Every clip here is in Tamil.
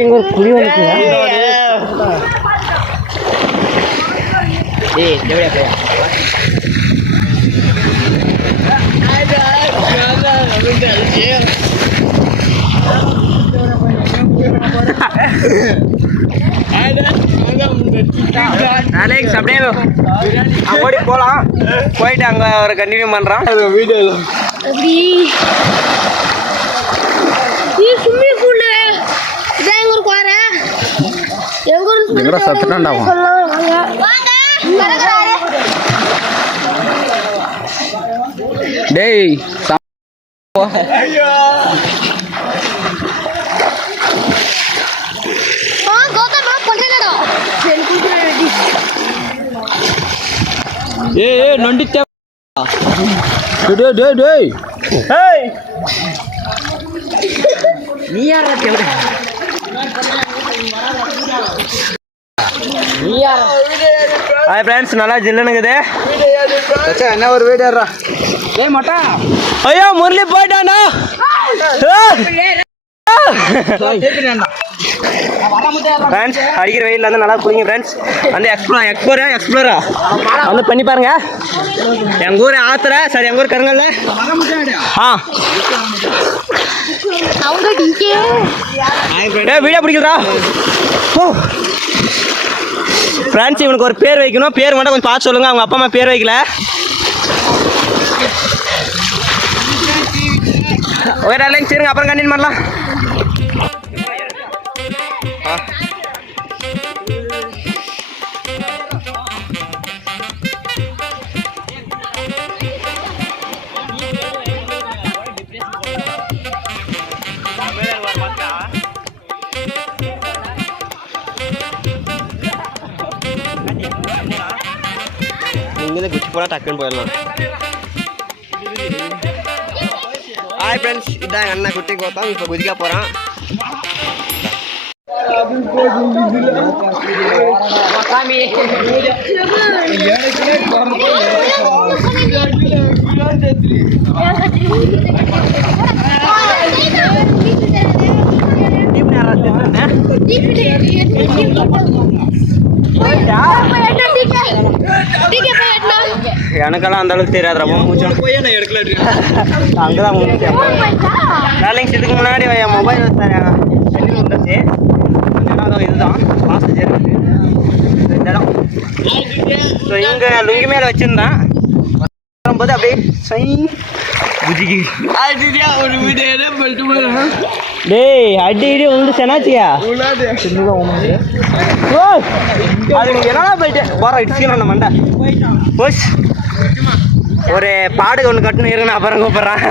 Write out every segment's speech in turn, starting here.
இங்க ஒரு புலி வந்துச்சுடா. டேய் எவ்வளவு பையா அலெக்ஸ் அப்படியே ஓடி போலாம். போயிட்டு அங்க ஒரு கண்டினியூ பண்றான் வீடியோ. அப்படி நீ ஸ்விம்மிங் பூல் இதான் எங்க ஊருக்கு வர எங்க ஊருக்கு எங்கடா சத்துட்டான்டா அவன்? வாங்க டேய் கௌதம் கொண்டடா சரி கூப்பிடுறேன். ஏய் நொண்டிட்டே டேய் டேய் டேய் ஏய் நீ யாரா தேவடா? நீ யாரா? ஹாய் ஃப்ரெண்ட்ஸ், நல்லா ஜில்லுனுக்குது. என்ன ஒரு வீடியோடா. டேய் மட்டா ஐயோ முரளி போயிட்டானா? ஃப்ரெண்ட்ஸ் அடிக்கிற வெயிலில் வந்து நல்லா குளிங்க ஃப்ரெண்ட்ஸ். வந்து எக்ஸ்ப்ளோரா வந்து பண்ணி பாருங்க. எங்கள் ஊர் ஆத்துற சரி, எங்கள் ஊர் கருங்கல்ல. அவங்க டிகே வீடியோ பிடிக்கிறா. ஃப்ரெண்ட்ஸ் இவனுக்கு ஒரு பேர் வைக்கணும். பேர் மட்டும் கொஞ்சம் பார்த்து சொல்லுங்கள். அவங்க அப்பா அம்மா பேர் வைக்கல. ஓகே டார்லிங், சரிங்க, அப்புறம் கண்டினியூ பண்ணலாம். இங்கே குச்சி போனால் டக்குன்னு போயிடலாம். ஹாய் ஃப்ரெண்ட்ஸ், இதான் எங்கள் அண்ணன் குட்டி கோத்தம். இப்போ குதிக்க போகிறான். எனக்கெல்லாம் அந்த அளவுக்கு தெரியாது. ரொம்ப மூச்சம் அங்கதான் முடிச்சேன். வேலைங்க இதுக்கு முன்னாடி என் மொபைல் தண்ணி வந்துச்சு. அந்த இடம் இதுதான் லாஸ்ட் ஜெர்மனி இந்த இடம். ஸோ இங்கே லுங்கி மேலே வச்சுருந்தேன். வரும்போது அப்படியே குதிக்கு ஒரு வீடியோ டேய் அடி இடி வந்து செனாச்சியா அது என்னடா போயிட்டு போற இடிச்சுக்கிறோம் மண்டை போஸ். ஒரு பாடு ஒன்று கட்டுன்னு இருக்கு, நான் அப்புறம் கூப்பிட்றேன்.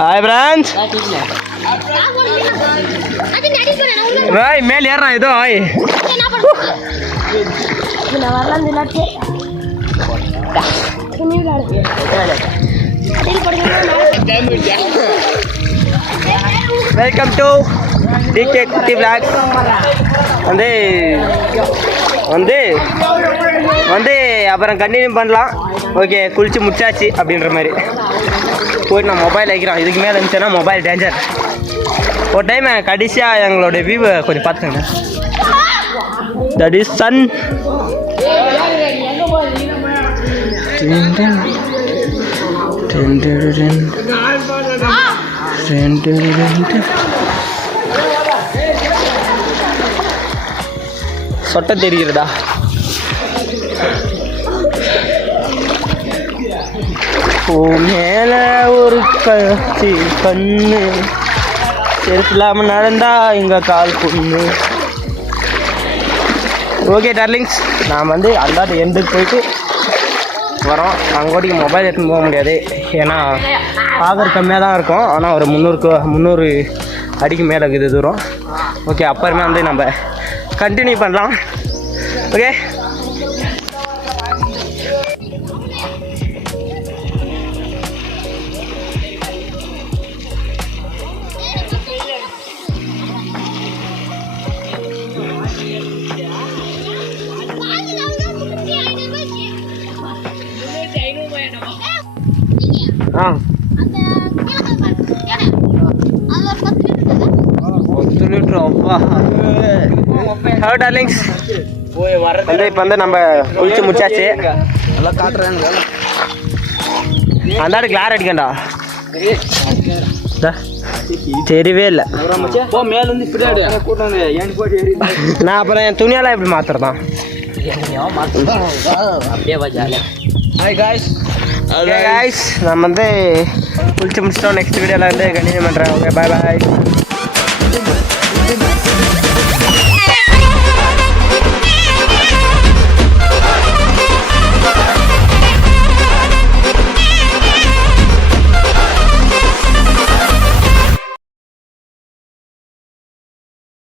Hi friends. ராய் மேல் ஏறான் ஏதோ. ஆய் வெல்கம் டு டிகே குட்டி விளாக். வந்து வந்து வந்து அப்புறம் கண்டினியூ பண்ணலாம். ஓகே, குளிச்சு முடிச்சாச்சு அப்படின்ற மாதிரி போயிட்டு நான் மொபைல் வைக்கிறோம். இதுக்கு மேலே இருந்துச்சுன்னா மொபைல் டேஞ்சர். ஒரு டைம் கடைசியாக எங்களோட வியூவை கொஞ்சம் பார்த்துங்க. That is sun. சொட்ட தெரிகிறதா? ஓ மேல ஒரு கண்ணு செருப்பு இல்லாமல் நடந்தா இங்கே கால் பொண்ணு. ஓகே டார்லிங்ஸ், நான் வந்து அந்தாட்ட எண்டுக்கு போயிட்டு வரோம். அங்கோட்டிக்கு மொபைல் எடுத்துன்னு போக முடியாது, ஏன்னா ஆகர் கம்மியாக தான் இருக்கும். ஆனால் ஒரு 300 அடிக்கு மேலே இருக்குது தூரம். ஓகே, அப்புறமே வந்து நம்ம கண்டினியூ பண்ணலாம். ஓகே ஹலோ டார்லிங்ஸ், வந்து இப்போ வந்து நம்ம குளிச்சு முடிச்சாச்சு. நல்லா காட்டுறேன். அந்த கிளார் அடிக்கண்டா, தெரியவே இல்லை. மேலேருந்து இப்படி கூட்டம் ஏன் போட்டு நான் அப்புறம் என் துணியெல்லாம் எப்படி மாத்துறதான்? Hi guys. ஓகே காய்ஸ், நம்ம வந்து குளிச்சு முடிச்சிட்டோம். நெக்ஸ்ட் வீடியோவில் வந்து கண்டினியூ பண்ணுறேன். ஓகே, பாய் பாய்.